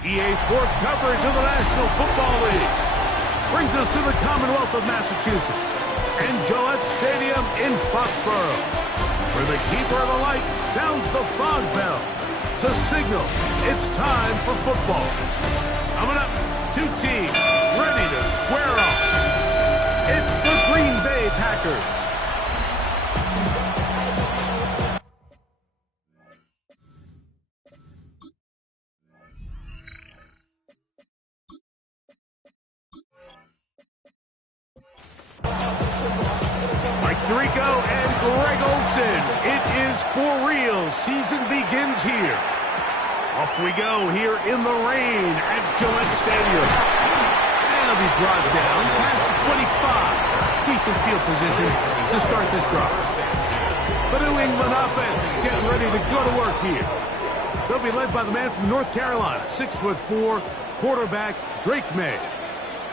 EA Sports coverage of the National Football League brings us to the Commonwealth of Massachusetts and Gillette Stadium in Foxborough, where the keeper of the light sounds the fog bell to signal it's time for football. Coming up, two teams ready to square off. It's the Green Bay Packers. Tirico and Greg Olsen. It is for real. Season begins here. Off we go here in the rain at Gillette Stadium. And it'll be brought down past the 25. Decent field position to start this drive. The New England offense getting ready to go to work here. They'll be led by the man from North Carolina, 6'4", quarterback Drake May.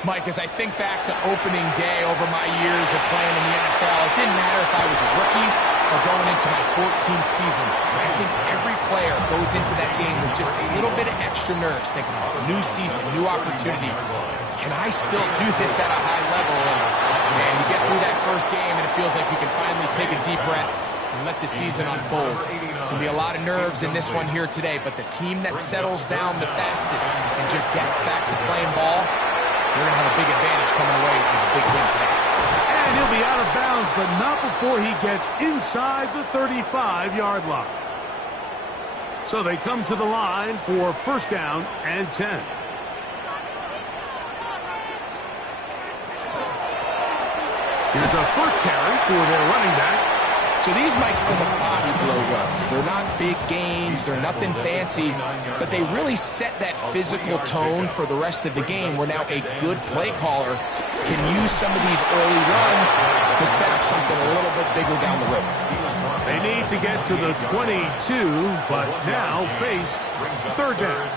Mike, as I think back to opening day over my years of playing in the NFL, it didn't matter if I was a rookie or going into my 14th season. I think every player goes into that game with just a little bit of extra nerves, thinking, oh, new season, new opportunity. Can I still do this at a high level? And you get through that first game, and it feels like you can finally take a deep breath and let the season unfold. There's going to be a lot of nerves in this one here today, but the team that settles down the fastest and just gets back to playing ball, they're going to have a big advantage coming away with a big win today. And he'll be out of bounds, but not before he gets inside the 35-yard line. So they come to the line for first down and 10. Here's a first carry for their running back. So these might be the body blow runs. They're not big gains. They're nothing fancy. But they really set that physical tone for the rest of the game where now a good play caller can use some of these early runs to set up something a little bit bigger down the road. They need to get to the 22, but now face third down.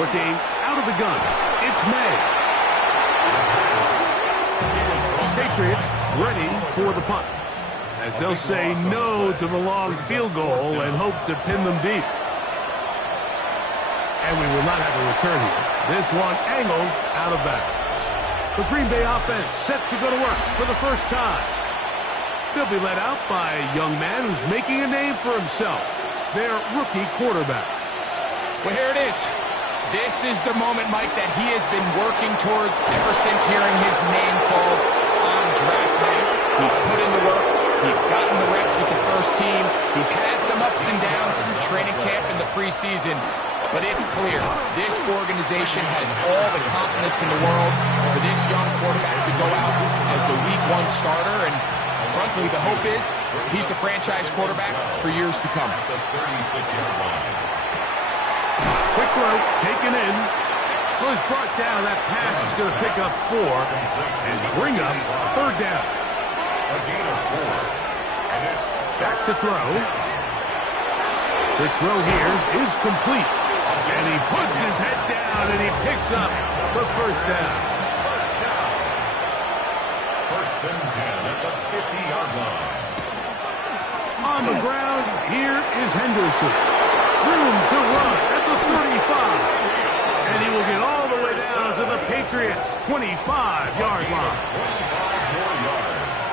Working out of the gun, it's May. Patriots ready for the punt, as they'll say no to the long field goal and hope to pin them deep. And we will not have a return here. This one angled out of bounds. The Green Bay offense set to go to work for the first time. They'll be led out by a young man who's making a name for himself, their rookie quarterback. Well, here it is. This is the moment, Mike, that he has been working towards ever since hearing his name called on draft night. He's put in the work. He's gotten the reps with the first team. He's had some ups and downs through training camp in the preseason. But it's clear, this organization has all the confidence in the world for this young quarterback to go out as the Week 1 starter. And frankly, the hope is he's the franchise quarterback for years to come. Quick throw, taken in. Was brought down. That pass is going to pick up 4 and bring up third down. A gain of 4. And it's back to throw. The throw here is complete. And he puts his head down and he picks up the first down. First and 10 at the 50-yard line. On the ground, here is Henderson. Room to run at the 35. And he will get all the way down to the Patriots' 25-yard line. 4 yards.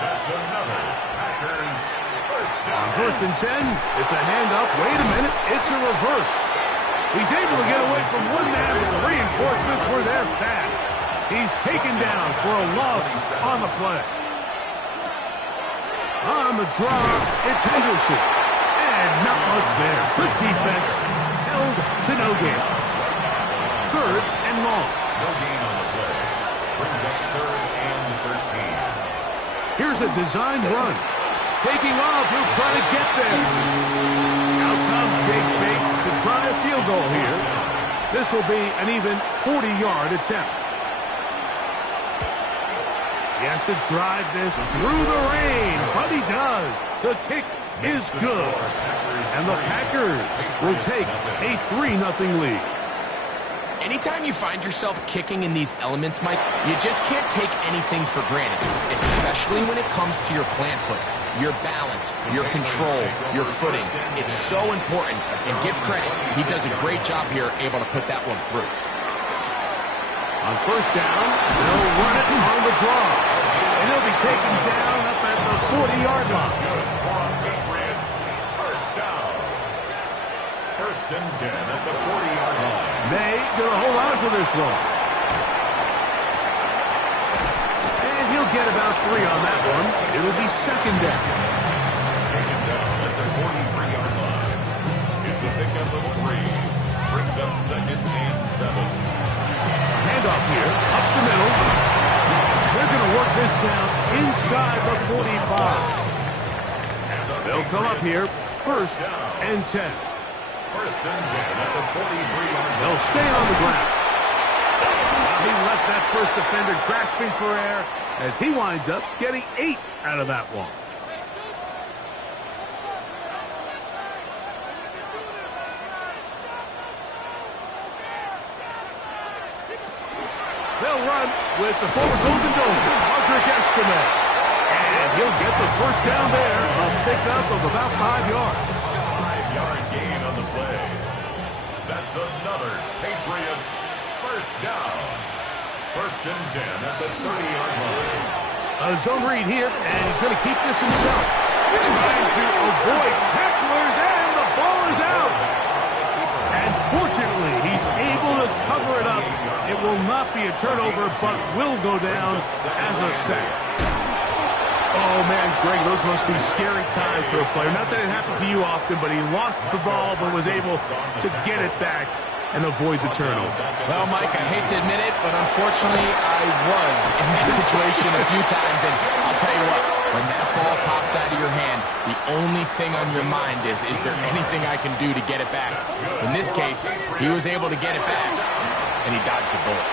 That's another Packers first down. On first and 10, it's a handoff. Wait a minute, it's a reverse. He's able to get away from one man, but the reinforcements were there fast. He's taken down for a loss on the play. On the draw, it's Henderson. And not much there. Good defense. Held to no gain. Third and long. No gain on the play. Brings up third and 13. Here's a designed run. Taking off, he'll try to get there. Out comes Jake Bates to try a field goal here. This will be an even 40-yard attempt. He has to drive this through the rain, but he does. The kick is good. And the Packers will take a 3-0 lead. Anytime you find yourself kicking in these elements, Mike, you just can't take anything for granted, especially when it comes to your plant foot, your balance, your control, your footing. It's so important, and give credit, he does a great job here able to put that one through. On first down, they'll run it on the draw, and he'll be taken down up at the 40-yard line. Patriots, first down. First and 10 at the 40-yard line. They gonna hold on to this one. And he'll get about 3 on that one. It'll be second down. Taken down at the 43-yard line. It's a pickup of 3. Brings up second and 7. Handoff here, up the middle. They're gonna work this down inside the 45. They'll come up here, first and 10. First and 10 at the 43-yard line. They'll stay on the ground. He left that first defender grasping for air as he winds up getting 8 out of that one. They'll run with the former Golden Dozer, Audric Estime. And he'll get the first down there, a pickup of about 5 yards. 5-yard gain on the play. That's another Patriots first down. First and 10 at the 30-yard line. A zone read here, and he's going to keep this himself. Trying to avoid tacklers, and the ball is out. And fortunately, he's able to cover it up. It will not be a turnover, but will go down as a sack. Oh, man, Greg, those must be scary times for a player. Not that it happened to you often, but he lost the ball but was able to get it back and avoid the turnover. Well, Mike, I hate to admit it, but unfortunately, I was in that situation a few times, and I'll tell you what, when that ball pops out of your hand, the only thing on your mind is there anything I can do to get it back? In this case, he was able to get it back, and he dodged the bullet.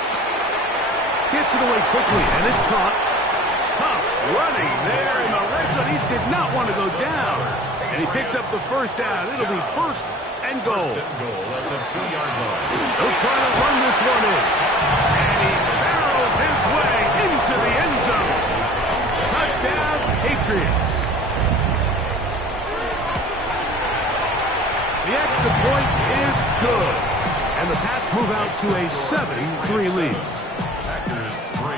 Gets it away quickly, and it's caught. Tough running there in the red zone. He did not want to go down. And he picks up the first down. It'll be first and goal. First and goal at the 2-yard line. They'll try to run this one in. And he barrels his way into the end zone. Touchdown, Patriots. The extra point is good. And the Pats move out to a 7-3 lead. Packers 3.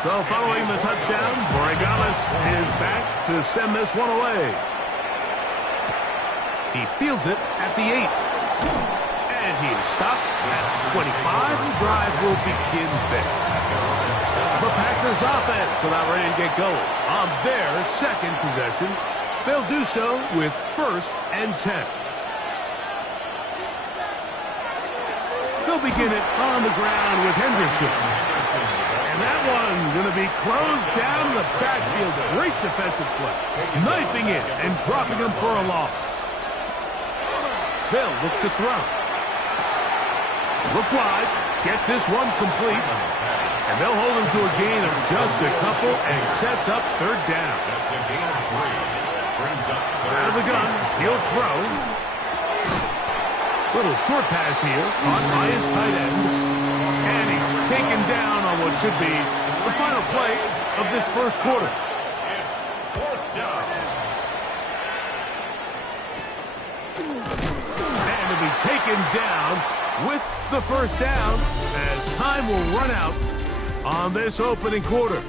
So following the touchdown, Borregales is back to send this one away. He fields it at the 8. And he is stopped at 25. The drive will begin there. The Packers offense without ready to get going. On their second possession, they'll do so with first and 10. They'll begin it on the ground with Henderson. And that one going to be closed down the backfield. Great defensive play. Knifing it and dropping him for a loss. They'll look to throw. Look wide. Get this one complete. And they'll hold him to a gain of just a couple and sets up third down. That's a gain of 3. Brings up Out of the gun. He'll throw. Little short pass here. Caught by his tight end. And he's taken down on what should be the final play of this first quarter. It's fourth down. And to be taken down with the first down as time will run out on this opening quarter.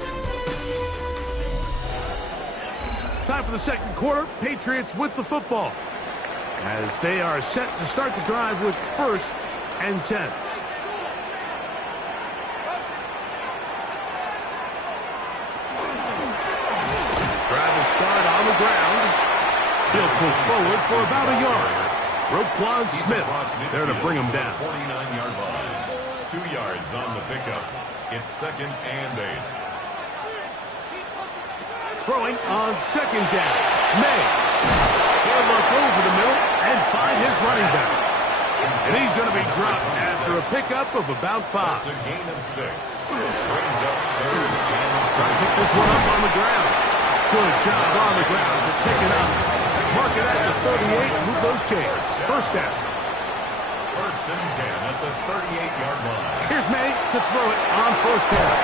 Time for the second quarter. Patriots with the football as they are set to start the drive with first and 10. Drive will start on the ground. He'll push forward for about a yard. Roquan Smith there to bring him down. 49-yard line. 2 yards on the pickup. It's second and 8. Throwing on second down. May. He'll look over the middle and find his running back. And he's going to be dropped after a pickup of about 5. That's a gain of 6. Brings up third and Trying to pick this one up on the ground. Good job on the ground to pick it up. Mark it at the 38 and move those chains. First down. First and 10 at the 38-yard line. Here's May to throw it on first down.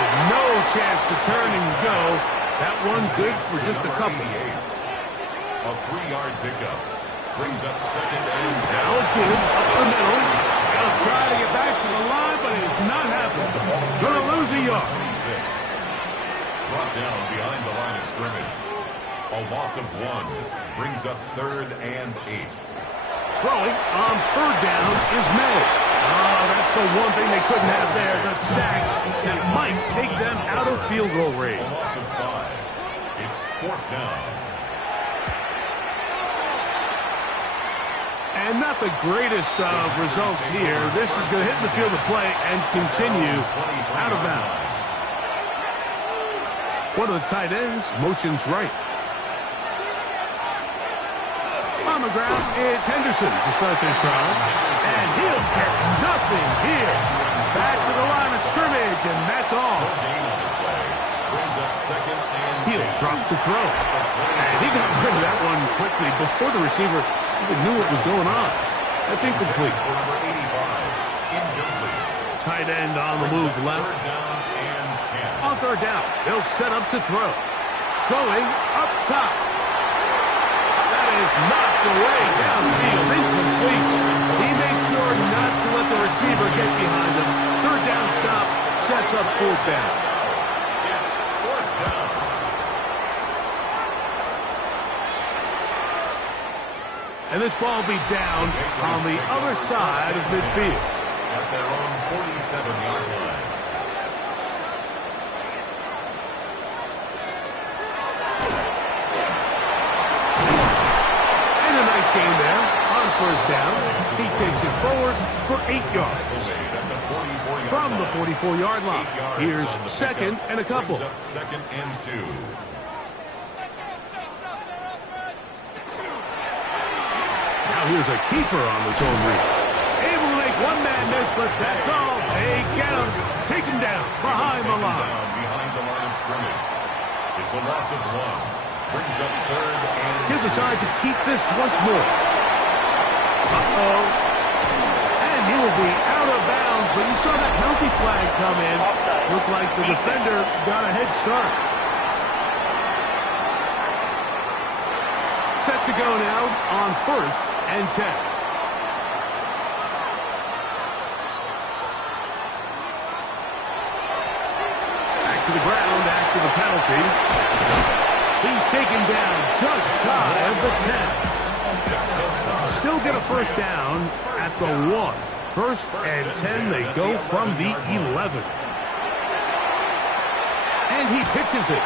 And no chance to turn and go. That one good for just a couple. A 3-yard pickup. Brings up second and Now it gives up the middle. They'll try to get back to the line, but it is not happening. Going to lose a yard. 26. Brought down behind the line of scrimmage. A loss of 1 brings up third and 8. Throwing on third down is May. Oh, that's the one thing they couldn't have there, the sack that might take them out of field goal range. A loss of 5. It's fourth down. And not the greatest of results here. This is going to hit the field of play and continue out of bounds. One of the tight ends motions right. On the ground, it's Henderson to start this drive. And he'll get nothing here. Back to the line of scrimmage, and that's all. He'll drop to throw. And he got rid of that one quickly before the receiver even knew what was going on. That's incomplete. Tight end on the move left. On third down, they'll set up to throw. Going up top. That is knocked away downfield, incomplete. He made sure not to let the receiver get behind him. Third down stop sets up fourth down. It's fourth down. And this ball will be down on the other side of midfield. At their own 47-yard line. And a nice game there on first down. He takes it forward for 8 yards. From the 44-yard line, here's second and a couple. Second and 2. Now here's a keeper on the zone read. Able to make one man miss, but that's all. They get him. Take him down behind the line. Behind the line of scrimmage. It's a loss of 1. Brings up third and He'll decide to keep this once more. Uh-oh. And he will be out of bounds, but you saw that penalty flag come in. Looked like the defender got a head start. Set to go now on first and 10. Back to the ground after the penalty. He's taken down just shy of the 10. Still get a first down at the 1. First and 10, they go from the 11. And he pitches it.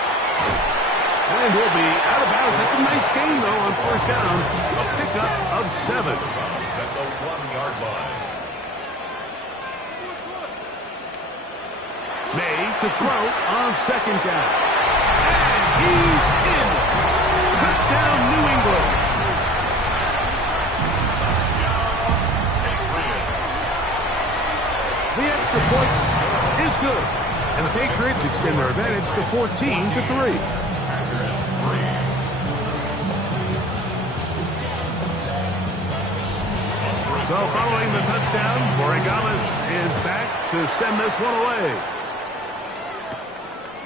And he'll be out of bounds. That's a nice gain, though, on first down. A pickup of 7. at the 1-yard line. May to throw on second down. And he's in. Touchdown, New England. The extra point is good. And the Patriots extend their advantage to 14-3. So following the touchdown, Borregales is back to send this one away.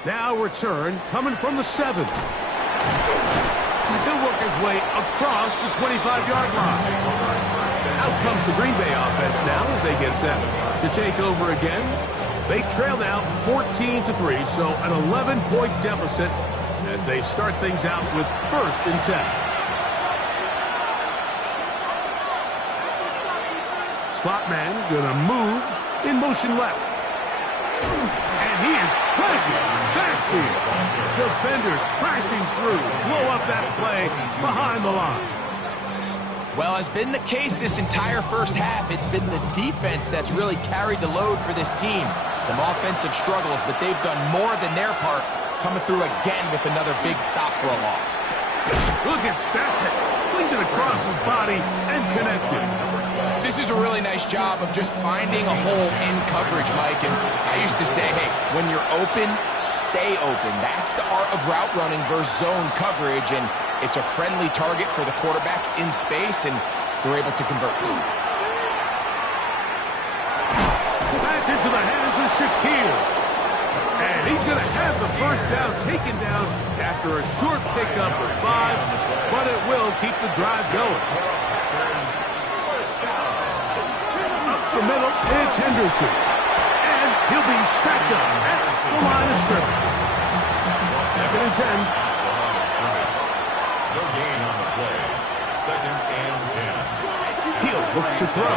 Now return coming from the 7. He'll work his way across the 25-yard line. Out comes the Green Bay offense now as they get set to take over again. They trail now 14-3, so an 11-point deficit as they start things out with first and 10. Slot man gonna move in motion left. And he is planted. Backfield. Defenders crashing through. Blow up that play behind the line. Well, as been the case this entire first half, it's been the defense that's really carried the load for this team. Some offensive struggles, but they've done more than their part, coming through again with another big stop for a loss. Look at that. Slinged it across his body and connected. This is a really nice job of just finding a hole in coverage, Mike. And I used to say, hey, when you're open, stay open. That's the art of route running versus zone coverage. And it's a friendly target for the quarterback in space, and they're able to convert. It's into the hands of Shakir. And he's going to have the first down taken down after a short pickup of 5, but it will keep the drive going. Up the middle, it's Henderson. And he'll be stacked up at the line of scrimmage. 2nd and 10. No gain on the play. 2nd and 10. He'll look to throw.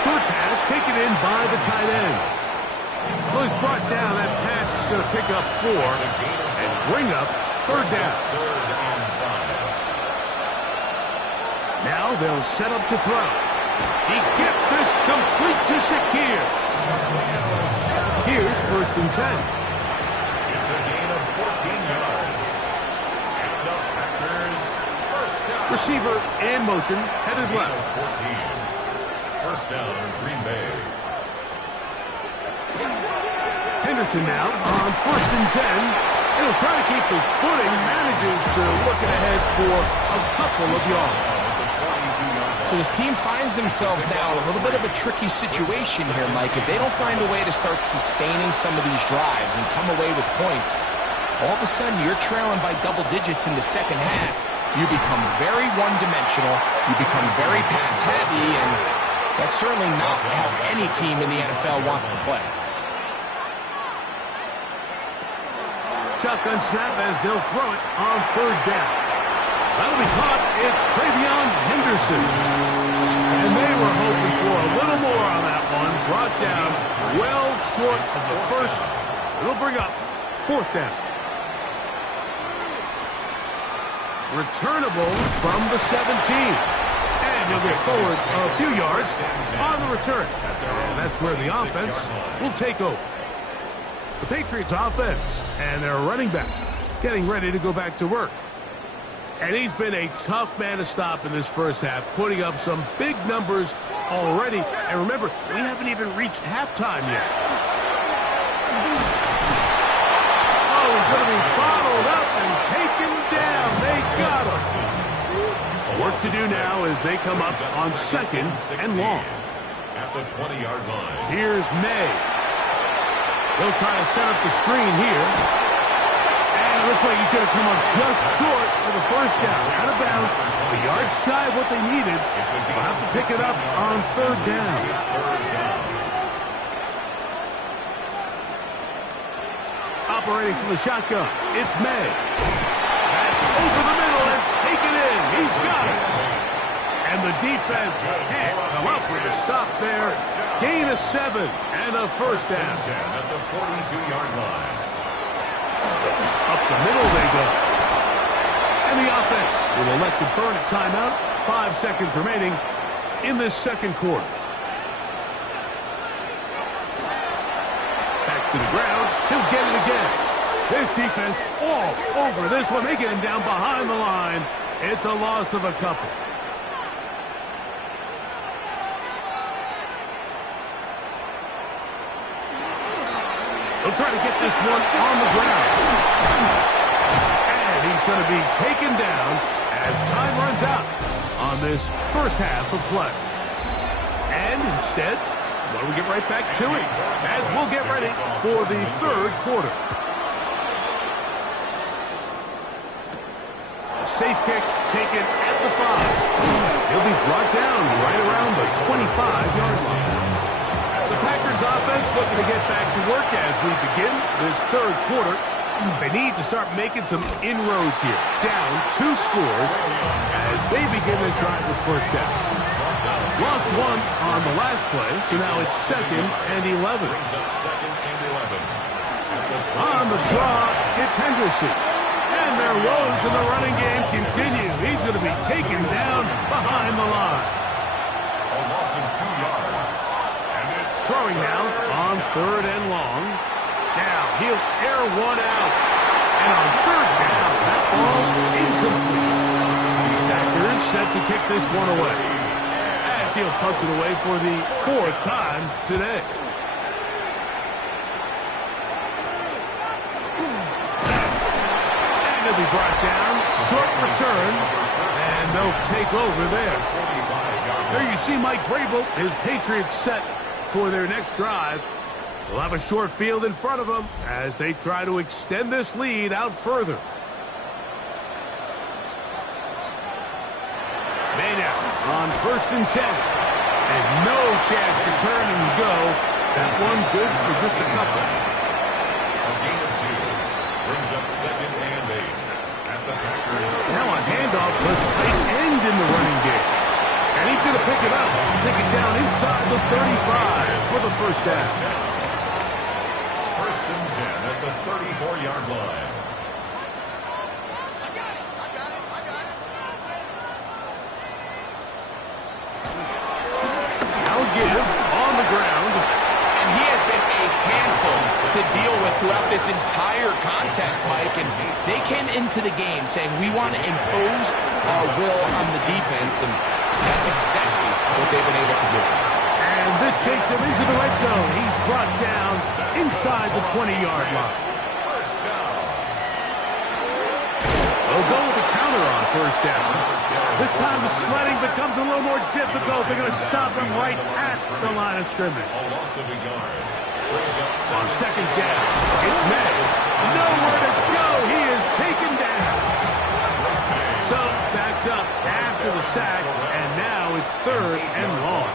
Short pass taken in by the tight end. Well, he's brought down. That pass is going to pick up 4 and bring up 3rd down. Now they'll set up to throw. He gets this complete to Shakir. Here's 1st and 10. It's a gain of 14 yards. And the Packers first down. Receiver in motion, headed left. 14. First down, Green Bay. Henderson now on 1st and 10. And he'll try to keep his footing. Manages to look ahead for a couple of yards. So this team finds themselves now in a little bit of a tricky situation here, Mike. If they don't find a way to start sustaining some of these drives and come away with points, all of a sudden you're trailing by double digits in the second half. You become very one-dimensional. You become very pass-heavy, and that's certainly not how any team in the NFL wants to play. Shotgun snap as they'll throw it on 3rd down. That'll be caught. It's Travion Henderson. And they were hoping for a little more on that one. Brought down well short of the first. So it'll bring up 4th down. Returnable from the 17. And he'll get forward a few yards on the return. And that's where the offense will take over. The Patriots offense and their running back getting ready to go back to work. And he's been a tough man to stop in this first half, putting up some big numbers already. And remember, we haven't even reached halftime yet. Oh, he's going to be bottled up and taken down. They got him. Work to do now as they come up on 2nd and long. At the 20-yard line. Here's May. They'll try to set up the screen here. And it looks like he's going to come up just short of the first down. Out of bounds. A yard shy of what they needed. They'll have to pick it up on 3rd down. Operating from the shotgun. It's May. That's over the middle and taken in. He's got it. And the defense can't come up with a stop there. Gain of 7 and a first down. At the 42-yard line. Up the middle they go. And the offense will elect to burn a timeout. 5 seconds remaining in this second quarter. Back to the ground. He'll get it again. This defense all over this one. They get him down behind the line. It's a loss of a couple. He'll try to get this one on the ground. And he's going to be taken down as time runs out on this first half of play. And instead, well, we get right back to it as we'll get ready for the third quarter. A safe kick taken at the 5. He'll be brought down right around the 25-yard line. The Packers offense looking to get back to work as we begin this third quarter. They need to start making some inroads here. Down 2 scores as they begin this drive with first down. Lost 1 on the last play, so now it's 2nd and 11. On the draw, it's Henderson. And their woes in the running game continue. He's going to be taken down behind the line. A loss of 2 yards. Throwing now on 3rd and long. Now he'll air one out. And on 3rd down, that ball incomplete. Packers set to kick this one away. As he'll punch it away for the 4th time today. And he'll be brought down. Short return. And they'll take over there. There you see Mike Vrabel, his Patriots set for their next drive. They'll have a short field in front of them as they try to extend this lead out further. Maynard on 1st and 10. And no chance to turn and go. That one good for just a couple. A gain of 2 brings up 2nd and 8 at the Packers. Now a handoff to tight end in the running game. And he's going to pick it up. Take it down inside the 35 for the first down. 1st and 10 at the 34-yard line. Give on the ground. And he has been a handful to deal with throughout this entire contest, Mike. And they came into the game saying, we want to impose our will on the defense. And that's exactly what they've been able to do. And this takes him into the red zone. He's brought down inside the 20-yard line. They'll go with the counter on 1st down. This time the sledding becomes a little more difficult. They're going to stop him right at the line of scrimmage. On 2nd down, it's May. Nowhere to go. He is taken down. So backed up after the sack, and now it's 3rd and long.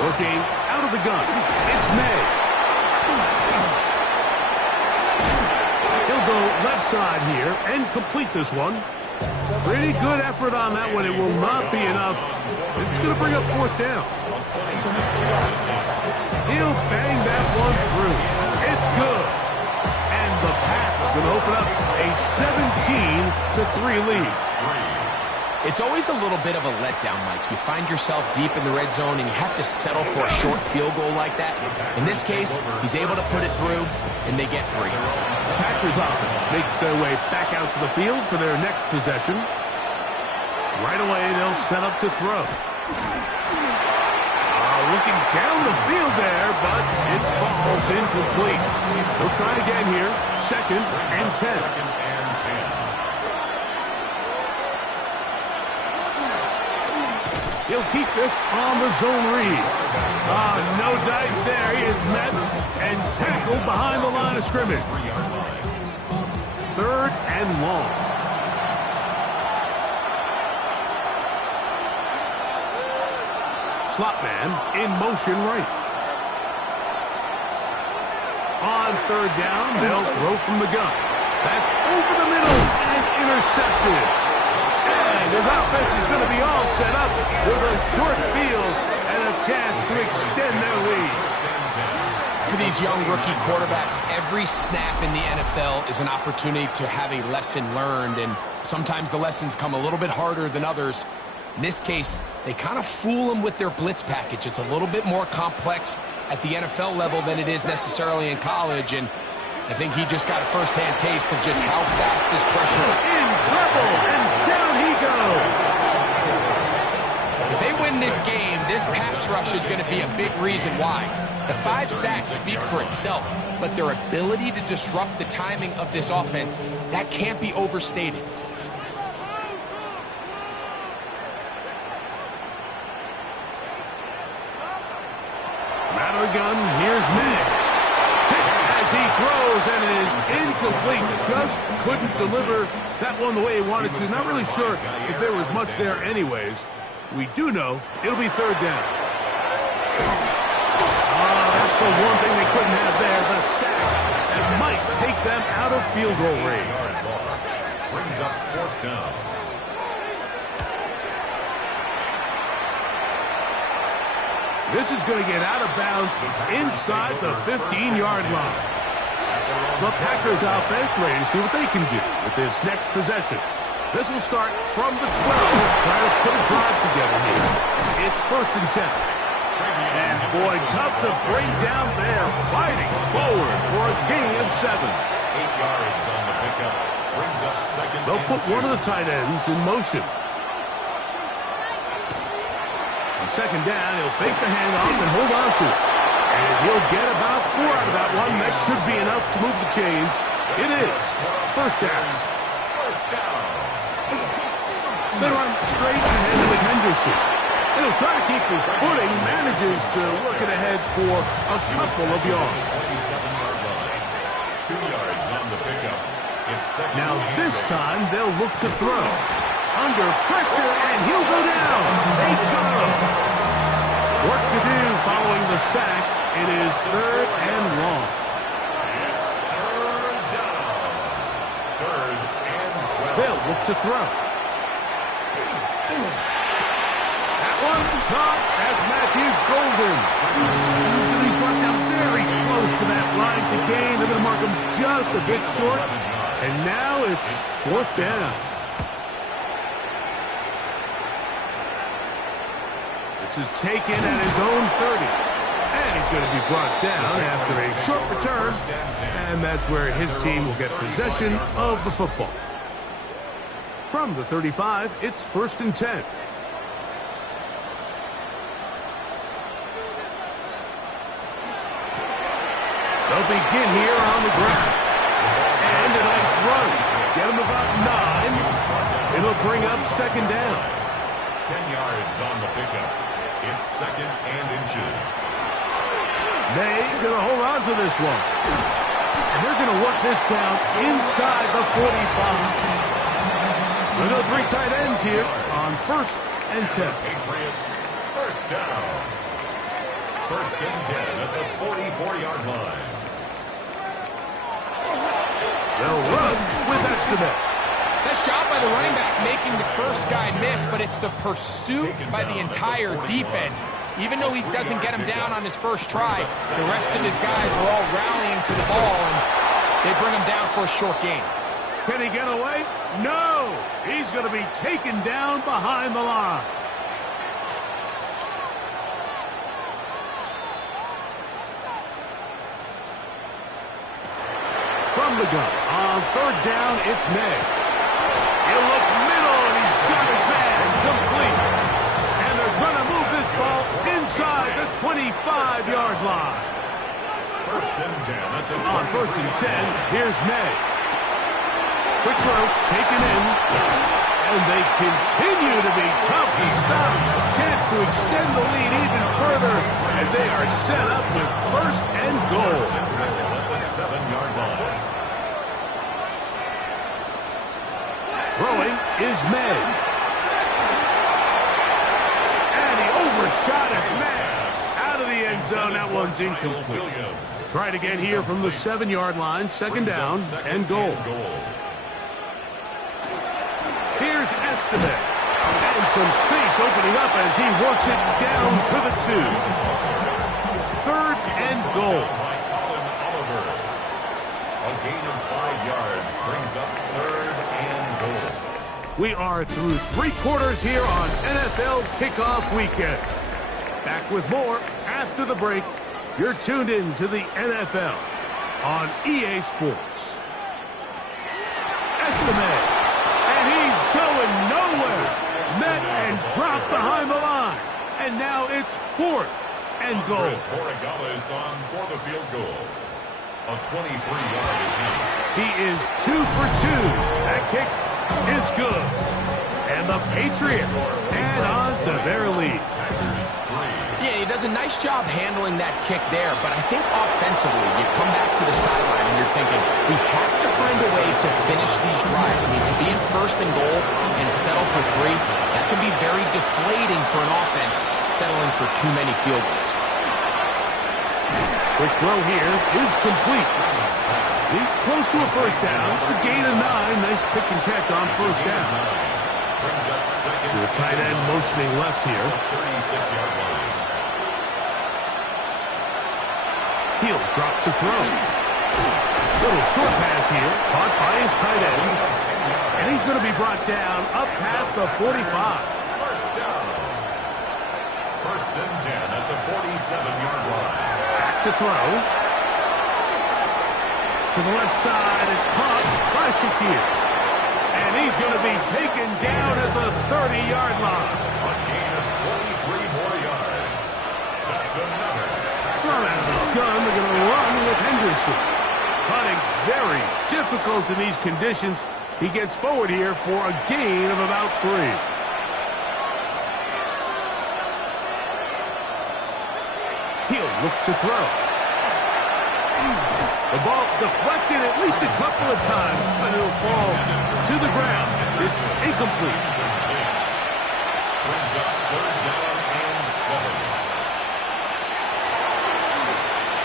Working out of the gun. It's May. He'll go left side here and complete this one. Pretty good effort on that one. It will not be enough. It's going to bring up 4th down. He'll bang that one through. It's good. And the Pats going to open up a 17-3 lead. It's always a little bit of a letdown, Mike. You find yourself deep in the red zone and you have to settle for a short field goal like that. In this case, he's able to put it through, and they get 3. The Packers offense makes their way back out to the field for their next possession. Right away, they'll set up to throw. Looking down the field there, but it falls incomplete. They'll try again here. 2nd and 10. He'll keep this on the zone read. No dice there. He is met and tackled behind the line of scrimmage. 3rd and long. Slot man in motion right. On 3rd down, they'll throw from the gun. That's over the middle and intercepted. And his offense is going to be all set up with a short field and a chance to extend their lead. For these young rookie quarterbacks, every snap in the NFL is an opportunity to have a lesson learned, and sometimes the lessons come a little bit harder than others. In this case, they kind of fool them with their blitz package. It's a little bit more complex at the NFL level than it is necessarily in college, and I think he just got a first-hand taste of just how fast this pressure. In trouble, and down he goes. If they win this game, this pass rush is going to be a big reason why. The 5 sacks speak for itself, but their ability to disrupt the timing of this offense, that can't be overstated. Out of the gun, here's May. As he throws, and it is incomplete. Just couldn't deliver that one the way he wanted to. Not really sure if there was much there anyways. We do know it'll be 3rd down. That's the one thing they couldn't have there, the sack that might take them out of field goal range. Brings up 4th down. This is going to get out of bounds inside the 15-yard line. The Packers offense ready to see what they can do with this next possession. This will start from the 12, trying to put a drive together here. It's 1st and 10. And boy, tough to bring down there, fighting forward for a gain of 7. 8 yards on the pickup. Brings up 2nd. They'll put one of the tight ends in motion. On 2nd down, he'll fake the handoff and hold on to it. And he'll get about 4 out of that one. That should be enough to move the chains. It is 1st down. First down. They run straight ahead with Henderson. And he'll try to keep his footing, manages to work it ahead for a couple of yards. 27-yard line. 2 yards on the pickup. It's second. Now this time they'll look to throw. Under pressure, and he'll go down. They got him. Work to do following the sack. It is 3rd and long. It's 3rd down. 3rd and 12. They'll look to throw. That one caught. That's Matthew Golden. He's going to be brought down very close to that line to gain. They're going to mark him just a bit short. And now it's 4th down. This is taken at his own 30. And he's going to be brought down after a short return. And that's where his team will get possession of the football. From the 35, it's 1st and 10. They'll begin here on the ground. And a nice run. Get him about 9. It'll bring up 2nd down. 10 yards on the pickup. It's 2nd and inches. They're going to hold on to this one. And they're going to work this down inside the 45. Another 3 tight ends here on 1st and 10. Patriots, 1st down. 1st and 10 at the 44-yard line. They'll run with Estimate. Nice job by the running back making the first guy miss, but it's the pursuit by the entire defense. Even though he doesn't get him down on his first try, the rest of his guys are all rallying to the ball, and they bring him down for a short gain. Can he get away? No! He's going to be taken down behind the line. From the gun, on 3rd down, it's May. He'll look middle, and he's got his man complete. And they're going to move this ball inside the 25-yard line. 1st and 10 at the On 1st and 10, here's May. Quick throw, taken in. And they continue to be tough to stop. Chance to extend the lead even further as they are set up with 1st and goal. at the 7-yard line. Throwing is May. And he overshot his man. Out of the end zone, that one's incomplete. Try it again here from the 7-yard line, 2nd down and goal. Here's Estevez. And some space opening up as he works it down to the 2. 3rd and goal. By Colin Oliver. A gain of 5 yards brings up 3rd and goal. We are through 3 quarters here on NFL Kickoff Weekend. Back with more after the break. You're tuned in to the NFL on EA Sports. Estevez. And he's going nowhere. Met and dropped behind the line. And now it's 4th and goal. Andres Borregales on for the field goal. A 23-yard attempt. He is 2 for 2. That kick is good. And the Patriots add on to their lead. Yeah, he does a nice job handling that kick there, but I think offensively, you come back to the sideline and you're thinking, we have to find a way to finish these drives. I mean, to be in 1st and goal and settle for 3, that can be very deflating for an offense settling for too many field goals. Quick throw here is complete. He's close to a 1st down. It's a gain of 9. Nice pitch and catch on 1st down. Brings up 2nd. The tight end motioning left here. 36-yard line. He'll drop to throw. Little short pass here, caught by his tight end. And he's going to be brought down up past the 45. 1st down. 1st and 10 at the 47-yard line. Back to throw. To the left side, it's caught by Shakir. And he's going to be taken down at the 30-yard line. A gain of 23 more yards. That's another. Run out of the gun, they're going to run with Henderson. Running very difficult in these conditions. He gets forward here for a gain of about 3. look to throw. The ball deflected at least a couple of times, but it'll fall to the ground. It's incomplete. Brings up 3rd down and 7.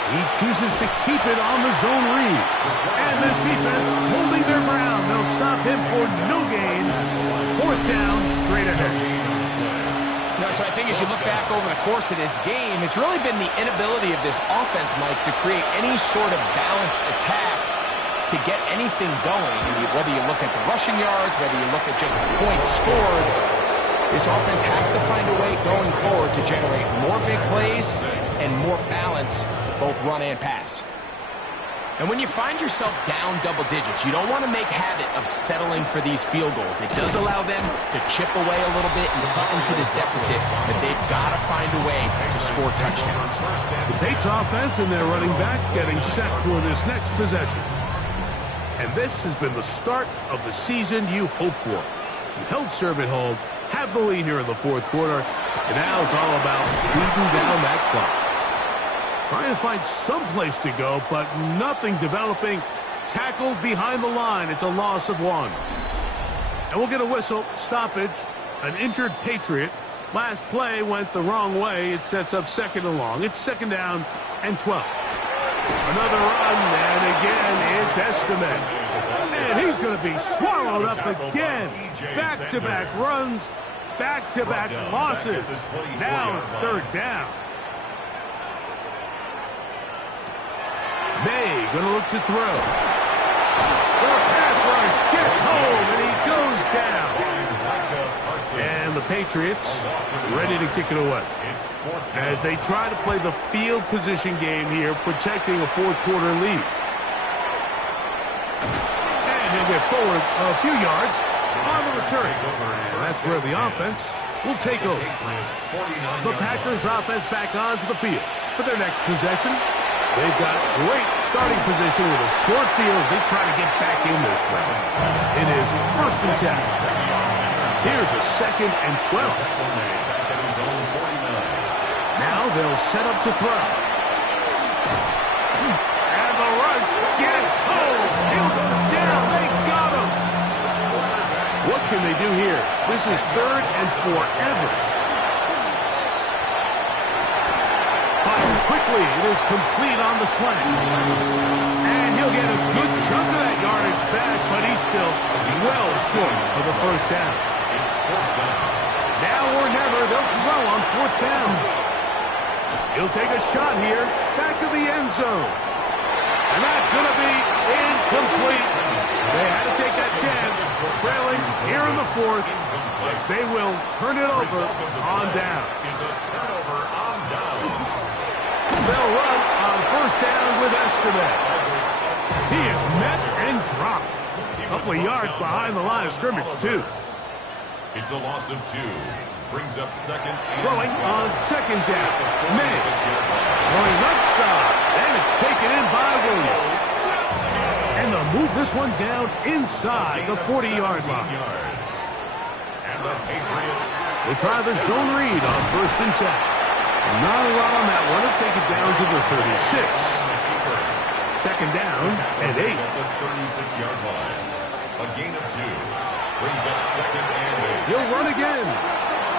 He chooses to keep it on the zone read. And this defense holding their ground. They'll stop him for no gain. 4th down, straight ahead. So I think as you look back over the course of this game, it's really been the inability of this offense, Mike, to create any sort of balanced attack to get anything going. Whether you look at the rushing yards, whether you look at just the points scored, this offense has to find a way going forward to generate more big plays and more balance, both run and pass. And when you find yourself down double digits, you don't want to make habit of settling for these field goals. It does allow them to chip away a little bit and cut into this deficit, but they've got to find a way to score touchdowns. The Patriots offense and their running back getting set for this next possession. And this has been the start of the season you hope for. You held serve at home, have the lead here in the 4th quarter, and now it's all about beating down that clock. Trying to find some place to go, but nothing developing. Tackled behind the line. It's a loss of 1. And we'll get a whistle. Stoppage. An injured Patriot. Last play went the wrong way. It sets up 2nd and long. It's 2nd down and 12. Another run, and again, it's Estimate. And he's going to be swallowed up again. Back-to-back runs. Back-to-back losses. Now it's 3rd down. May going to look to throw. The pass rush gets home, and he goes down. And the Patriots ready to kick it away. As they try to play the field position game here, protecting a 4th quarter lead. And he'll get forward a few yards on the return. And that's where the offense will take over. The Packers offense back onto the field for their next possession. They've got great starting position with a short field as they try to get back in this round. It is 1st and 10. Here's a 2nd and 12. Now they'll set up to throw. And the rush gets home. He'll go down. They got him. What can they do here? This is 3rd and forever. Quickly, it is complete on the slant. And he'll get a good chunk of that yardage back, but he's still well short of the 1st down. Now or never, they'll throw on 4th down. He'll take a shot here, back to the end zone. And that's going to be incomplete. They had to take that chance, trailing here in the 4th. They will turn it over on down. They'll run on 1st down with Estimate. He is met and dropped. A couple of yards behind the line of scrimmage, too. It's a loss of 2. Brings up 2nd and Throwing on 2nd down. May. Throwing left side. And it's taken in by Williams. And they'll move this one down inside the 40-yard line. And the Patriots will try the zone read on 1st and 10. Not a lot on that one. It'll take it down to the 36. 2nd down and 8. At the 36-yard line. A gain of 2. Brings up 2nd and 8. He'll run again.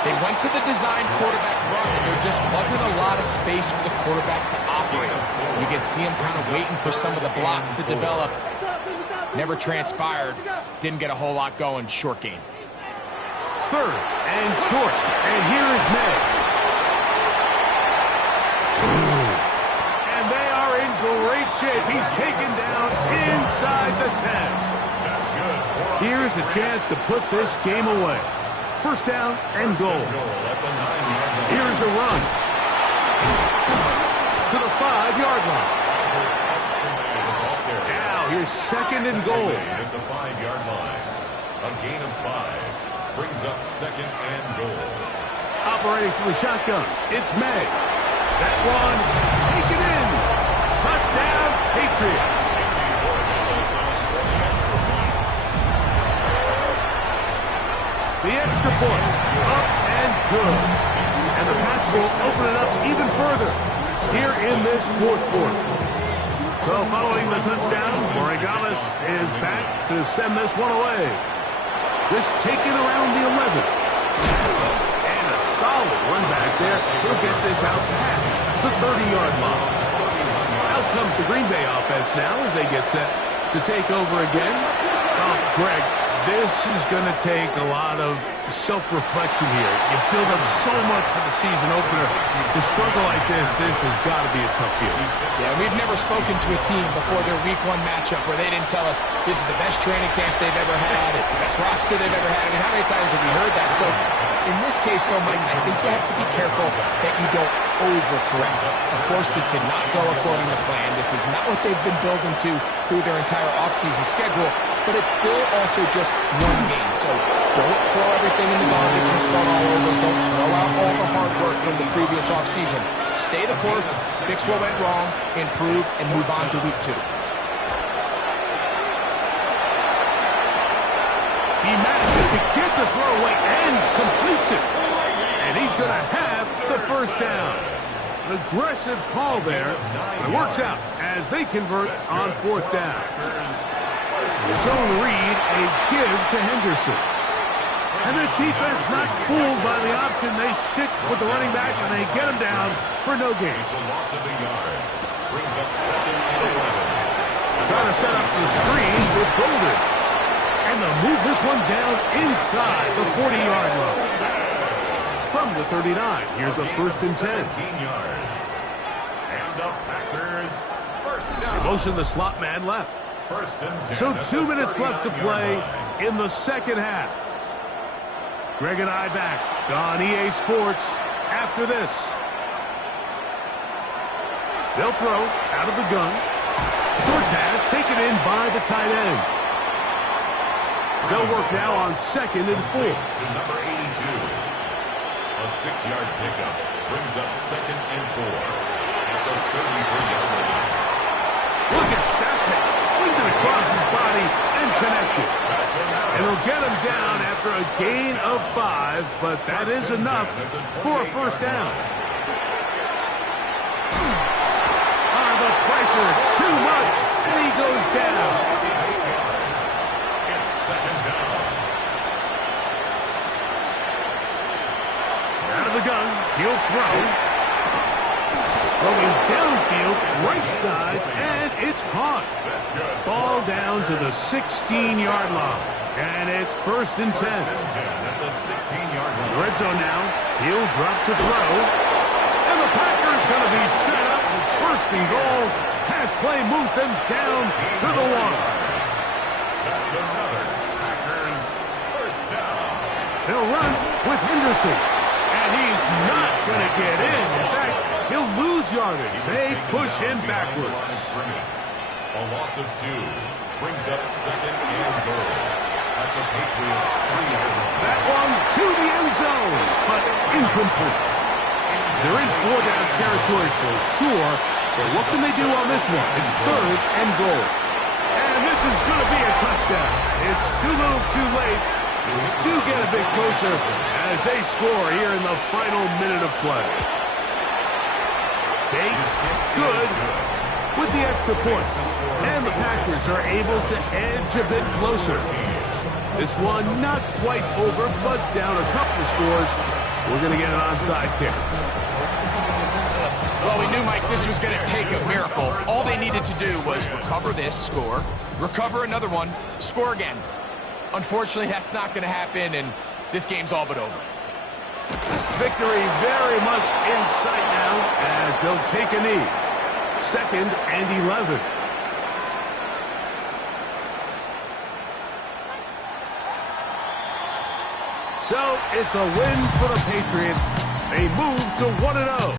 They went to the design quarterback run, and there just wasn't a lot of space for the quarterback to operate. You could see him kind of waiting for some of the blocks to develop. Never transpired. Didn't get a whole lot going. Short game. 3rd and short. And here is May. And they are in great shape. He's taken down inside the 10. That's good. Here's a chance to put this game away. 1st down and goal. Here's a run to the 5-yard line. Now here's 2nd and goal. At the 5-yard line. A gain of 5. Brings up 2nd and goal. Operating from the shotgun, it's May. That one taken in. Touchdown, Patriots. The extra point, up and good. And the Pats will open it up even further. here in this fourth quarter. So following the touchdown, Morales is back to send this one away. This taken around the 11. And a solid run back there. He'll get this out past the 30-yard line. Out comes the Green Bay offense now as they get set to take over again. Oh, Greg, this is going to take a lot of self-reflection here. You build up so much for the season opener. To struggle like this has got to be a tough field. Yeah, we've never spoken to a team before their week one matchup where they didn't tell us this is the best training camp they've ever had, it's the best roster they've ever had. I mean, how many times have we heard that? So in this case, though, Mike, I think you have to be careful that you don't overcorrect. Of course, this did not go according to plan. This is not what they've been building to through their entire offseason schedule, but it's still also just one game. So don't throw everything in the garbage and start all over. Don't throw out all the hard work from the previous offseason. Stay the course, fix what went wrong, improve, and move on to week 2. He manages to get the throw away and completes it. And he's going to have the first down. Aggressive call there. It works out as they convert on 4th down. Zone read, a give to Henderson. And this defense not fooled by the option. They stick with the running back and they get him down for no gain. It's a loss of a yard. Brings up 2nd and 11. Trying to set up the screen with Golden. And they'll move this one down inside the 40-yard line. From the 39, here's a 1st and 10. 17 yards. And the Packers first down. Motion the slot man left. 1st and 10. So 2 minutes left to play in the second half. Greg and I back on EA Sports after this. They'll throw out of the gun. Short pass taken in by the tight end. They'll work now on 2nd and 4. To number 82. A 6-yard pickup brings up 2nd and 4 at the 33-yard line. Look at that pass. Slinged it across his body and connected. And he'll get him down after a gain of 5, but that is enough for a first down. The pressure, too much, and he goes down. It's 2nd down. Out of the gun, he'll throw. Going downfield, right side, and it's caught. That's good. Ball down to the 16-yard line, and it's 1st and 10. 1st and 10 at the 16-yard line. Red zone now, he'll drop to throw. And the Packers going to be set up. 1st and goal. Pass play moves them down to the 1. That's another Packers first down. They'll run with Henderson. And he's not going to get in. In fact, he'll lose yardage. They push him backwards. A loss of 2 brings up 2nd and goal at the Patriots 3-yard line. That one to the end zone, but incomplete. They're in 4-down territory for sure, but what can they do on this one? It's 3rd and goal. And this is going to be a touchdown. It's too little too late. Do get a bit closer as they score here in the final minute of play. Bates, good, with the extra point. And the Packers are able to edge a bit closer. This one not quite over, but down a couple of scores. We're going to get an onside kick. Well, we knew, Mike, this was going to take a miracle. All they needed to do was recover this, score, recover another one, score again. Unfortunately, that's not going to happen, and this game's all but over. Victory very much in sight now as they'll take a knee. 2nd and 11. So it's a win for the Patriots. They move to 1-0.